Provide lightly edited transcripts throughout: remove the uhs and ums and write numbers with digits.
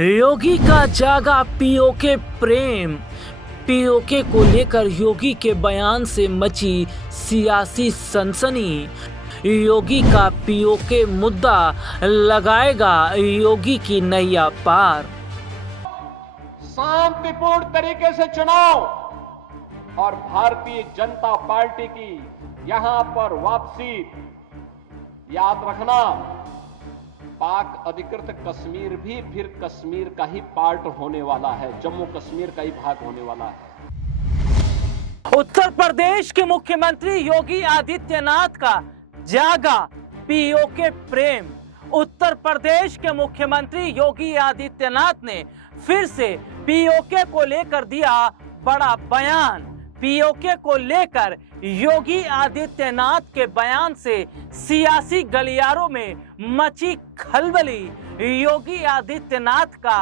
योगी का जागा पीओके प्रेम। पीओके को लेकर योगी के बयान से मची सियासी सनसनी। योगी का पीओके मुद्दा लगाएगा योगी की नैया पार। शांतिपूर्ण तरीके से चुनाव और भारतीय जनता पार्टी की यहां पर वापसी। याद रखना, पाक अधिकृत कश्मीर भी फिर कश्मीर का ही पार्ट होने वाला है, जम्मू कश्मीर का ही भाग होने वाला है। उत्तर प्रदेश के मुख्यमंत्री योगी आदित्यनाथ का जागा पीओके प्रेम। उत्तर प्रदेश के मुख्यमंत्री योगी आदित्यनाथ ने फिर से पीओके को लेकर दिया बड़ा बयान। पीओके को लेकर योगी आदित्यनाथ के बयान से सियासी गलियारों में मची खलबली। योगी आदित्यनाथ का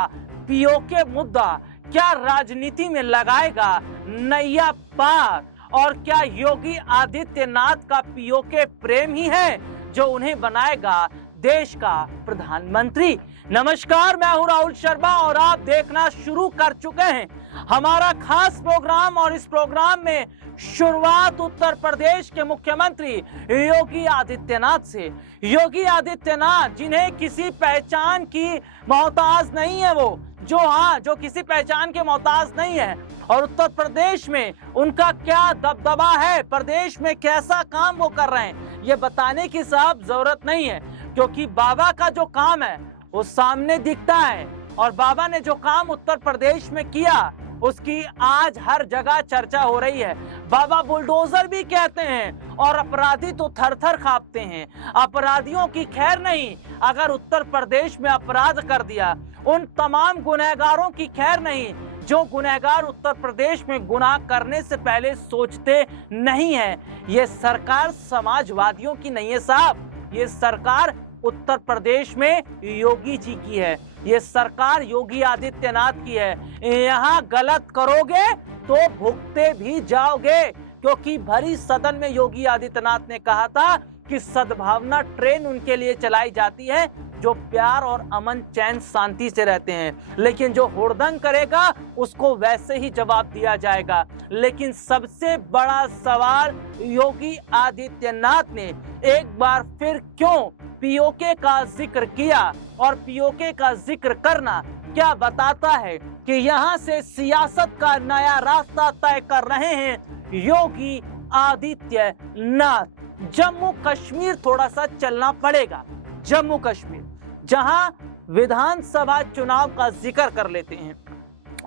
पीओके मुद्दा क्या राजनीति में लगाएगा नैया पार, और क्या योगी आदित्यनाथ का पीओके प्रेम ही है जो उन्हें बनाएगा देश का प्रधानमंत्री। नमस्कार, मैं हूं राहुल शर्मा और आप देखना शुरू कर चुके हैं हमारा खास प्रोग्राम। और इस प्रोग्राम में शुरुआत उत्तर प्रदेश के मुख्यमंत्री योगी आदित्यनाथ से। योगी आदित्यनाथ जिन्हें किसी पहचान की मोहताज नहीं है, वो जो किसी पहचान के मोहताज नहीं है, और उत्तर प्रदेश में उनका क्या दबदबा है, प्रदेश में कैसा काम वो कर रहे हैं, ये बताने की साहब जरूरत नहीं है, क्योंकि बाबा का जो काम है वो सामने दिखता है। और बाबा ने जो काम उत्तर प्रदेश में किया उसकी आज हर जगह चर्चा हो रही है। बाबा बुलडोजर भी कहते हैं और अपराधी तो थर-थर कांपते हैं। अपराधियों की खैर नहीं, अगर उत्तर प्रदेश में अपराध कर दिया, उन तमाम गुनहगारों की खैर नहीं जो गुनहगार उत्तर प्रदेश में गुनाह करने से पहले सोचते नहीं है। ये सरकार समाजवादियों की नहीं है साहब, ये सरकार उत्तर प्रदेश में योगी जी की है, ये सरकार योगी आदित्यनाथ की है। यहाँ गलत करोगे तो भुगते भी जाओगे, क्योंकि भरी सदन में योगी आदित्यनाथ ने कहा था कि सद्भावना ट्रेन उनके लिए चलाई जाती है जो प्यार और अमन चैन शांति से रहते हैं, लेकिन जो हुड़दंग करेगा उसको वैसे ही जवाब दिया जाएगा। लेकिन सबसे बड़ा सवाल, योगी आदित्यनाथ ने एक बार फिर क्यों पीओके का जिक्र किया, और पीओके का जिक्र करना क्या बताता है कि यहाँ से सियासत का नया रास्ता तय कर रहे हैं योगी आदित्यनाथ। जम्मू कश्मीर थोड़ा सा चलना पड़ेगा। जम्मू कश्मीर, जहां विधानसभा चुनाव का जिक्र कर लेते हैं।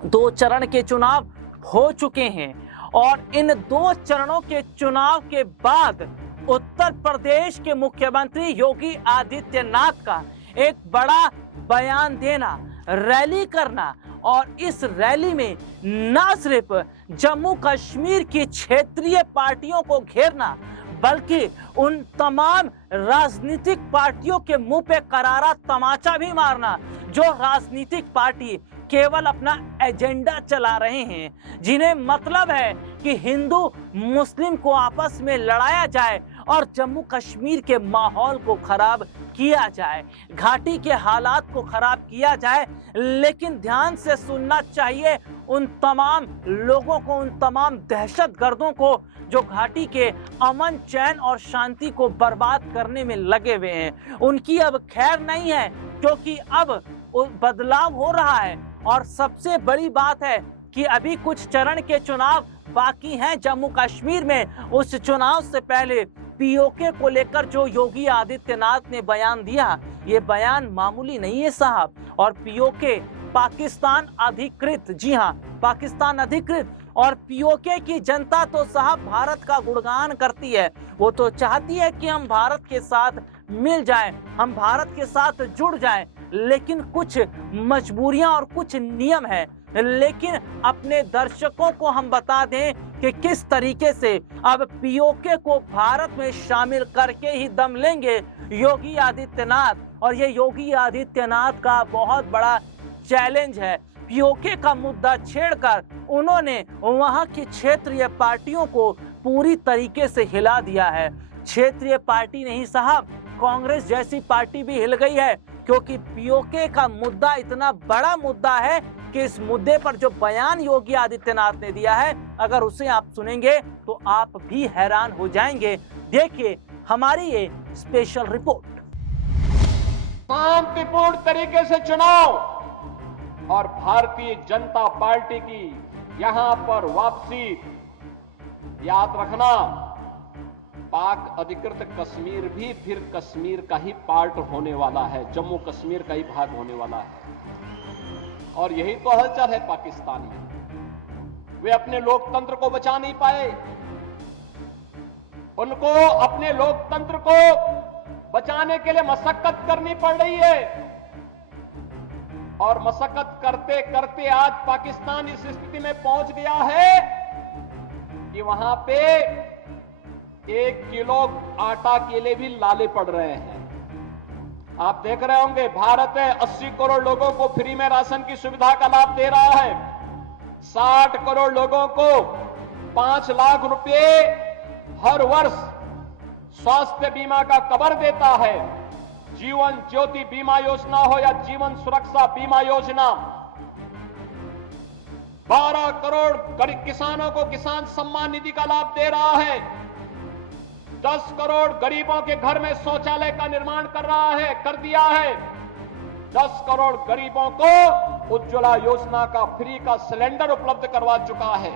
2 चरण के चुनाव हो चुके हैं और इन 2 चरणों के चुनाव के बाद उत्तर प्रदेश के मुख्यमंत्री योगी आदित्यनाथ का एक बड़ा बयान देना, रैली करना, और इस रैली में न सिर्फ जम्मू कश्मीर की क्षेत्रीय पार्टियों को घेरना, बल्कि उन तमाम राजनीतिक पार्टियों के मुंह पे करारा तमाचा भी मारना जो राजनीतिक पार्टी केवल अपना एजेंडा चला रहे हैं, जिन्हें मतलब है कि हिंदू मुस्लिम को आपस में लड़ाया जाए और जम्मू कश्मीर के माहौल को खराब किया जाए, घाटी के हालात को खराब किया जाए। लेकिन ध्यान से सुनना चाहिए उन तमाम लोगों को, उन तमाम दहशतगर्दों को जो घाटी के अमन चैन और शांति को बर्बाद करने में लगे हुए हैं। उनकी अब खैर नहीं है, क्योंकि अब बदलाव हो रहा है। और सबसे बड़ी बात है कि अभी कुछ चरण के चुनाव बाकी हैं जम्मू कश्मीर में। उस चुनाव से पहले पीओके को लेकर जो योगी आदित्यनाथ ने बयान दिया, ये बयान मामूली नहीं है साहब। और पीओके पाकिस्तान अधिकृत, जी हाँ, पाकिस्तान अधिकृत। और पीओके की जनता तो साहब भारत का गुणगान करती है, वो तो चाहती है कि हम भारत के साथ मिल जाएं, हम भारत के साथ जुड़ जाएं। लेकिन कुछ मजबूरियां और कुछ नियम है। लेकिन अपने दर्शकों को हम बता दें कि किस तरीके से अब पीओके को भारत में शामिल करके ही दम लेंगे योगी आदित्यनाथ। और ये योगी आदित्यनाथ का बहुत बड़ा चैलेंज है। पीओके का मुद्दा छेड़कर उन्होंने वहां की क्षेत्रीय पार्टियों को पूरी तरीके से हिला दिया है। क्षेत्रीय पार्टी नहीं साहब, कांग्रेस जैसी पार्टी भी हिल गई है। क्योंकि पीओके का मुद्दा इतना बड़ा मुद्दा है कि इस मुद्दे पर जो बयान योगी आदित्यनाथ ने दिया है, अगर उसे आप सुनेंगे तो आप भी हैरान हो जाएंगे। देखिए हमारी ये स्पेशल रिपोर्ट। शांतिपूर्ण तरीके से चुनाव और भारतीय जनता पार्टी की यहां पर वापसी, याद रखना पाक अधिकृत कश्मीर भी फिर कश्मीर का ही पार्ट होने वाला है, जम्मू कश्मीर का ही भाग होने वाला है। और यही तो हलचल है पाकिस्तानी। वे अपने लोकतंत्र को बचा नहीं पाए, उनको अपने लोकतंत्र को बचाने के लिए मशक्कत करनी पड़ रही है। और मशक्कत करते करते आज पाकिस्तान इस स्थिति में पहुंच गया है कि वहां पे 1 किलो आटा के लिए भी लाले पड़ रहे हैं। आप देख रहे होंगे भारत 80 करोड़ लोगों को फ्री में राशन की सुविधा का लाभ दे रहा है। 60 करोड़ लोगों को 5 लाख रुपए हर वर्ष स्वास्थ्य बीमा का कवर देता है। जीवन ज्योति बीमा योजना हो या जीवन सुरक्षा बीमा योजना, 12 करोड़ गरीब किसानों को किसान सम्मान निधि का लाभ दे रहा है। 10 करोड़ गरीबों के घर में शौचालय का निर्माण कर दिया है। 10 करोड़ गरीबों को उज्ज्वला योजना का फ्री का सिलेंडर उपलब्ध करवा चुका है।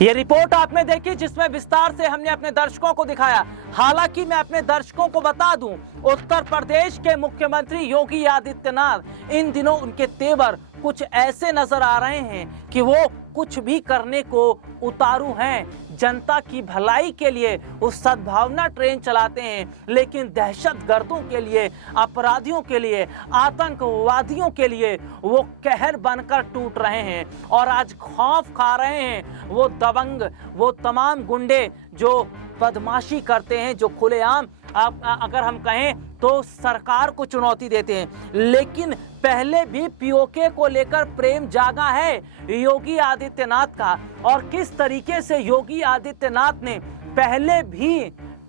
ये रिपोर्ट आपने देखी जिसमें विस्तार से हमने अपने दर्शकों को दिखाया। हालांकि मैं अपने दर्शकों को बता दूं, उत्तर प्रदेश के मुख्यमंत्री योगी आदित्यनाथ इन दिनों उनके तेवर कुछ ऐसे नजर आ रहे हैं कि वो कुछ भी करने को उतारू हैं। जनता की भलाई के लिए वो सद्भावना ट्रेन चलाते हैं, लेकिन दहशतगर्दों के लिए, अपराधियों के लिए, आतंकवादियों के लिए वो कहर बनकर टूट रहे हैं और आज खौफ खा रहे हैं। वो दबंग, वो तमाम गुंडे जो बदमाशी करते हैं, जो खुलेआम अगर हम कहें तो सरकार को चुनौती देते हैं। लेकिन पहले भी पीओके को लेकर प्रेम जागा है योगी आदित्यनाथ का, और किस तरीके से योगी आदित्यनाथ ने पहले भी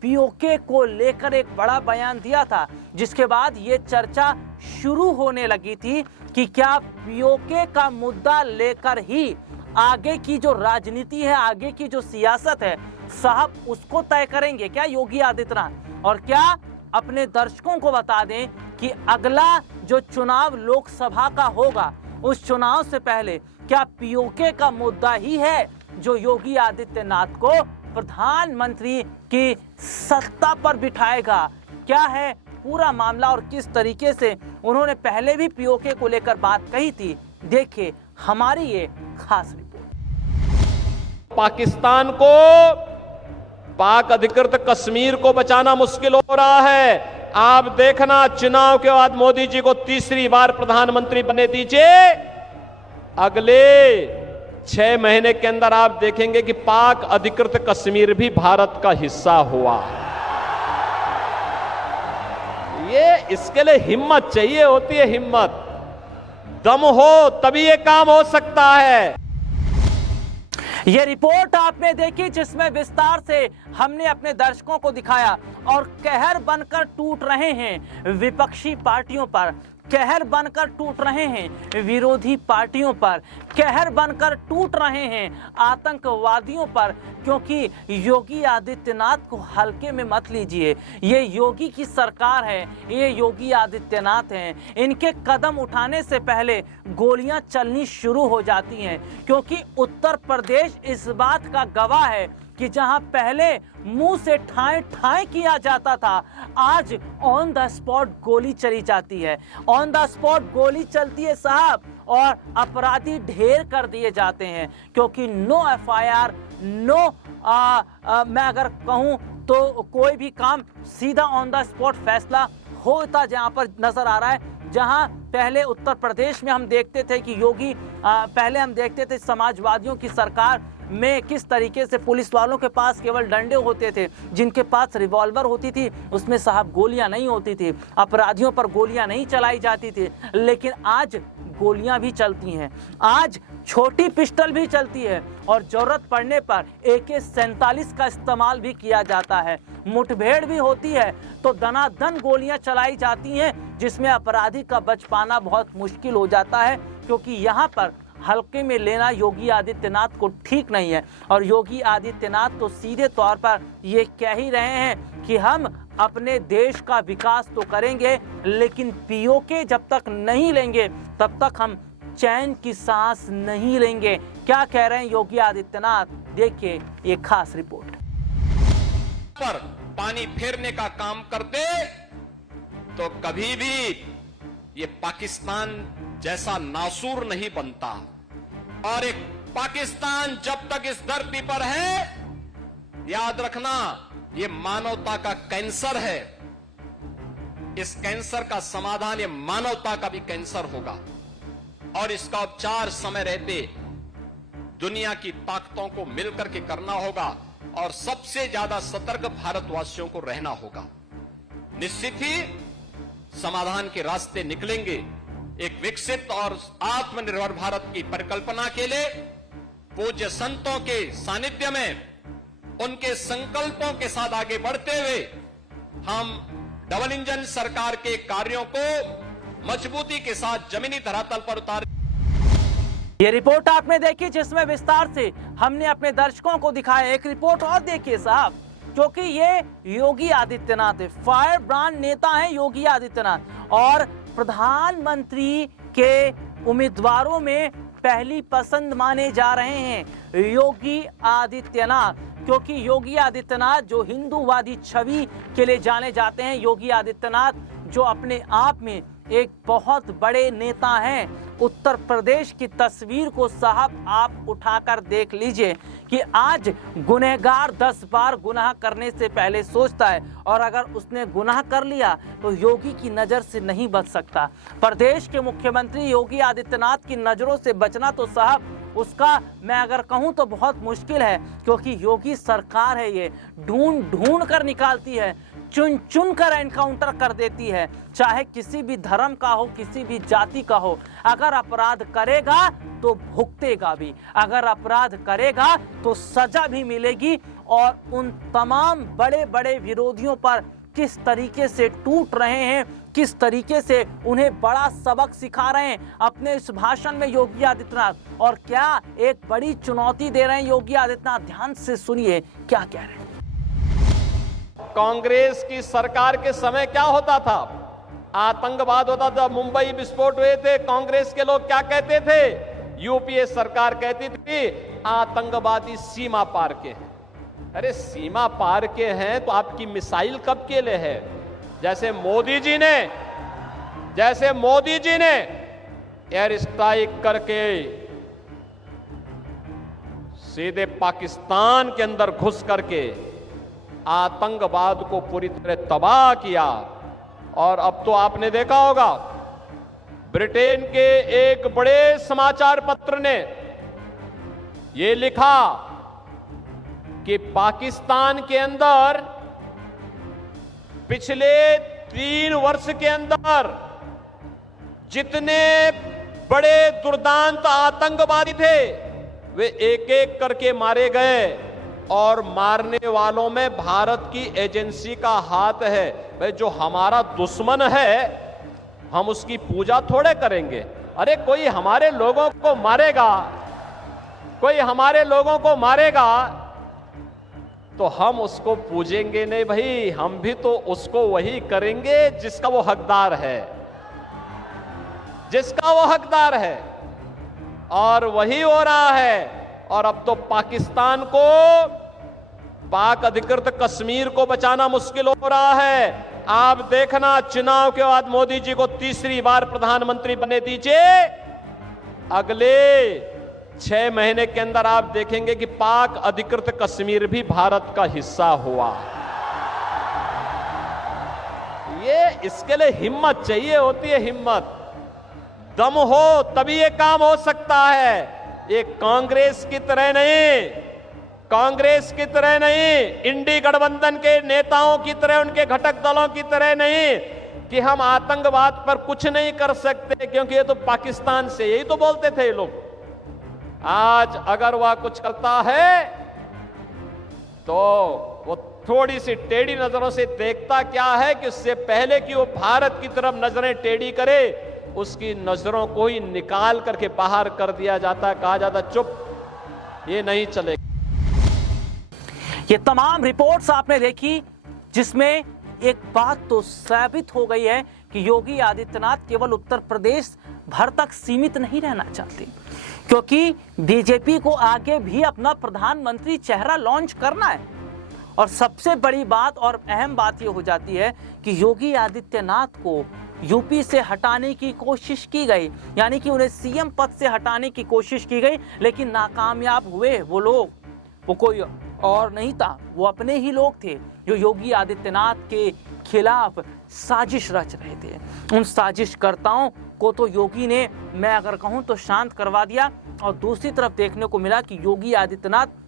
पीओके को लेकर एक बड़ा बयान दिया था, जिसके बाद ये चर्चा शुरू होने लगी थी कि क्या पीओके का मुद्दा लेकर ही आगे की जो राजनीति है, आगे की जो सियासत है साहब, उसको तय करेंगे क्या योगी आदित्यनाथ। और क्या अपने दर्शकों को बता दें कि अगला जो चुनाव लोकसभा का होगा, उस चुनाव से पहले क्या पीओके का मुद्दा ही है जो योगी आदित्यनाथ को प्रधानमंत्री की सत्ता पर बिठाएगा। क्या है पूरा मामला और किस तरीके से उन्होंने पहले भी पीओके को लेकर बात कही थी, देखिए हमारी ये खास रिपोर्ट। पाकिस्तान को पाक अधिकृत कश्मीर को बचाना मुश्किल हो रहा है। आप देखना चुनाव के बाद मोदी जी को तीसरी बार प्रधानमंत्री बने दीजिए, अगले 6 महीने के अंदर आप देखेंगे कि पाक अधिकृत कश्मीर भी भारत का हिस्सा हुआ। ये इसके लिए हिम्मत चाहिए होती है, हिम्मत, दम हो तभी ये काम हो सकता है। ये रिपोर्ट आपने देखी जिसमें विस्तार से हमने अपने दर्शकों को दिखाया, और कहर बनकर टूट रहे हैं विपक्षी पार्टियों पर, कहर बनकर टूट रहे हैं विरोधी पार्टियों पर, कहर बनकर टूट रहे हैं आतंकवादियों पर, क्योंकि योगी आदित्यनाथ को हल्के में मत लीजिए। ये योगी की सरकार है, ये योगी आदित्यनाथ हैं। इनके कदम उठाने से पहले गोलियां चलनी शुरू हो जाती हैं, क्योंकि उत्तर प्रदेश इस बात का गवाह है कि जहां पहले मुंह से ठाए ठाए किया जाता था, आज ऑन द स्पॉट गोली चली जाती है। ऑन द स्पॉट गोली चलती है साहब, और अपराधी ढेर कर दिए जाते हैं, क्योंकि नो एफआईआर, नो मैं अगर कहूं तो कोई भी काम सीधा ऑन द स्पॉट फैसला होता जहां पर नजर आ रहा है। जहां पहले उत्तर प्रदेश में हम देखते थे कि योगी पहले हम देखते थे समाजवादियों की सरकार में किस तरीके से पुलिस वालों के पास केवल डंडे होते थे, जिनके पास रिवॉल्वर होती थी उसमें साहब गोलियां नहीं होती थी, अपराधियों पर गोलियां नहीं चलाई जाती थी। लेकिन आज गोलियां भी चलती हैं, आज छोटी पिस्टल भी चलती है, और जरूरत पड़ने पर AK-47 का इस्तेमाल भी किया जाता है। मुठभेड़ भी होती है तो दनादन गोलियां चलाई जाती हैं, जिसमें अपराधी का बच पाना बहुत मुश्किल हो जाता है, क्योंकि यहाँ पर हल्के में लेना योगी आदित्यनाथ को ठीक नहीं है। और योगी आदित्यनाथ तो सीधे तौर पर ये कह ही रहे हैं कि हम अपने देश का विकास तो करेंगे, लेकिन पीओके जब तक नहीं लेंगे तब तक हम चैन की सांस नहीं लेंगे। क्या कह रहे हैं योगी आदित्यनाथ, देखिए ये खास रिपोर्ट। पर पानी फेरने का काम करते तो कभी भी ये पाकिस्तान जैसा नासूर नहीं बनता। और एक पाकिस्तान जब तक इस धरती पर है, याद रखना, ये मानवता का कैंसर है। इस कैंसर का समाधान ये मानवता का भी कैंसर होगा और इसका उपचार समय रहते दुनिया की ताकतों को मिलकर के करना होगा और सबसे ज्यादा सतर्क भारतवासियों को रहना होगा। निश्चित ही समाधान के रास्ते निकलेंगे। एक विकसित और आत्मनिर्भर भारत की परिकल्पना के लिए पूज्य संतों के सानिध्य में उनके संकल्पों के साथ आगे बढ़ते हुए हम डबल इंजन सरकार के कार्यों को मजबूती के साथ जमीनी धरातल पर उतार। ये रिपोर्ट आपने देखी जिसमें विस्तार से हमने अपने दर्शकों को दिखाया। एक रिपोर्ट और देखिए साहब, क्योंकि ये योगी आदित्यनाथ है, फायर ब्रांड नेता हैं योगी आदित्यनाथ और प्रधानमंत्री के उम्मीदवारों में पहली पसंद माने जा रहे हैं योगी आदित्यनाथ, क्योंकि योगी आदित्यनाथ जो हिंदूवादी छवि के लिए जाने जाते हैं, योगी आदित्यनाथ जो अपने आप में एक बहुत बड़े नेता हैं। उत्तर प्रदेश की तस्वीर को साहब आप उठाकर देख लीजिए कि आज गुनहगार 10 बार गुनाह करने से पहले सोचता है, और अगर उसने गुनाह कर लिया तो योगी की नज़र से नहीं बच सकता। प्रदेश के मुख्यमंत्री योगी आदित्यनाथ की नज़रों से बचना तो साहब उसका मैं अगर कहूं तो बहुत मुश्किल है, क्योंकि योगी सरकार है, ये ढूंढ ढूंढ कर निकालती है, चुन चुन कर एनकाउंटर कर देती है, चाहे किसी भी धर्म का हो, किसी भी जाति का हो। अगर अपराध करेगा तो भुगतेगा भी, अगर अपराध करेगा तो सजा भी मिलेगी। और उन तमाम बड़े बड़े विरोधियों पर किस तरीके से टूट रहे हैं, किस तरीके से उन्हें बड़ा सबक सिखा रहे हैं अपने इस भाषण में योगी आदित्यनाथ, और क्या एक बड़ी चुनौती दे रहे हैं योगी आदित्यनाथ। ध्यान से सुनिए क्या कह रहे हैं। कांग्रेस की सरकार के समय क्या होता था? आतंकवाद होता था। मुंबई विस्फोट हुए थे, कांग्रेस के लोग क्या कहते थे? यूपीए सरकार कहती थी आतंकवादी सीमा पार के हैं। अरे सीमा पार के हैं तो आपकी मिसाइल कब के लिए है? जैसे मोदी जी ने एयर स्ट्राइक करके सीधे पाकिस्तान के अंदर घुस करके आतंकवाद को पूरी तरह तबाह किया। और अब तो आपने देखा होगा ब्रिटेन के एक बड़े समाचार पत्र ने यह लिखा कि पाकिस्तान के अंदर पिछले 3 वर्ष के अंदर जितने बड़े दुर्दांत आतंकवादी थे वे एक एक करके मारे गए, और मारने वालों में भारत की एजेंसी का हाथ है। भाई जो हमारा दुश्मन है हम उसकी पूजा थोड़े करेंगे। अरे कोई हमारे लोगों को मारेगा तो हम उसको पूजेंगे नहीं भाई, हम भी तो उसको वही करेंगे जिसका वो हकदार है, और वही हो रहा है। और अब तो पाकिस्तान को, पाक अधिकृत कश्मीर को बचाना मुश्किल हो रहा है। आप देखना चुनाव के बाद मोदी जी को तीसरी बार प्रधानमंत्री बने दीजिए, अगले 6 महीने के अंदर आप देखेंगे कि पाक अधिकृत कश्मीर भी भारत का हिस्सा हुआ। ये इसके लिए हिम्मत चाहिए होती है, हिम्मत, दम हो तभी ये काम हो सकता है। ये कांग्रेस की तरह नहीं, इंडी गठबंधन के नेताओं की तरह, उनके घटक दलों की तरह नहीं कि हम आतंकवाद पर कुछ नहीं कर सकते क्योंकि ये तो पाकिस्तान से, यही तो बोलते थे ये लोग। आज अगर वह कुछ करता है तो वो थोड़ी सी टेढ़ी नजरों से देखता क्या है कि उससे पहले कि वो भारत की तरफ नजरें टेढ़ी करे, उसकी नजरों को ही निकाल करके बाहर कर दिया जाता, कहा जाता चुप, ये नहीं चलेगा। ये तमाम रिपोर्ट्स आपने देखी जिसमें एक बात तो साबित हो गई है कि योगी आदित्यनाथ केवल उत्तर प्रदेश भर तक सीमित नहीं रहना चाहते, क्योंकि बीजेपी को आगे भी अपना प्रधानमंत्री चेहरा लॉन्च करना है। और सबसे बड़ी बात और अहम बात ये हो जाती है कि योगी आदित्यनाथ को यूपी से हटाने की कोशिश की गई, यानी कि उन्हें सीएम पद से हटाने की कोशिश की गई, लेकिन नाकामयाब हुए वो लोग। वो कोई और नहीं था, वो अपने ही लोग थे जो योगी आदित्यनाथ के खिलाफ साजिश रच रहे थे। उन साजिशकर्ताओं को तो योगी ने, मैं अगर कहूं तो, शांत करवा दिया। और दूसरी तरफ देखने को मिला कि योगी आदित्यनाथ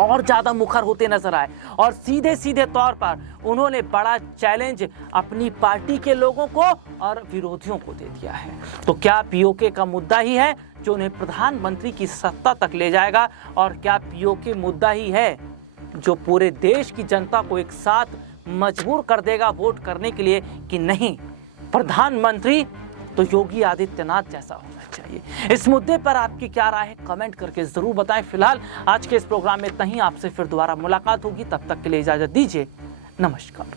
और ज्यादा मुखर होते नजर आए और सीधे सीधे तौर पर उन्होंने बड़ा चैलेंज अपनी पार्टी के लोगों को और विरोधियों को दे दिया है। तो क्या पीओके का मुद्दा ही है जो उन्हें प्रधानमंत्री की सत्ता तक ले जाएगा, और क्या पीओके मुद्दा ही है जो पूरे देश की जनता को एक साथ मजबूर कर देगा वोट करने के लिए कि नहीं, प्रधानमंत्री तो योगी आदित्यनाथ जैसा होना चाहिए। इस मुद्दे पर आपकी क्या राय है, कमेंट करके जरूर बताएं। फिलहाल आज के इस प्रोग्राम में इतना ही, आपसे फिर दोबारा मुलाकात होगी, तब तक के लिए इजाजत दीजिए, नमस्कार।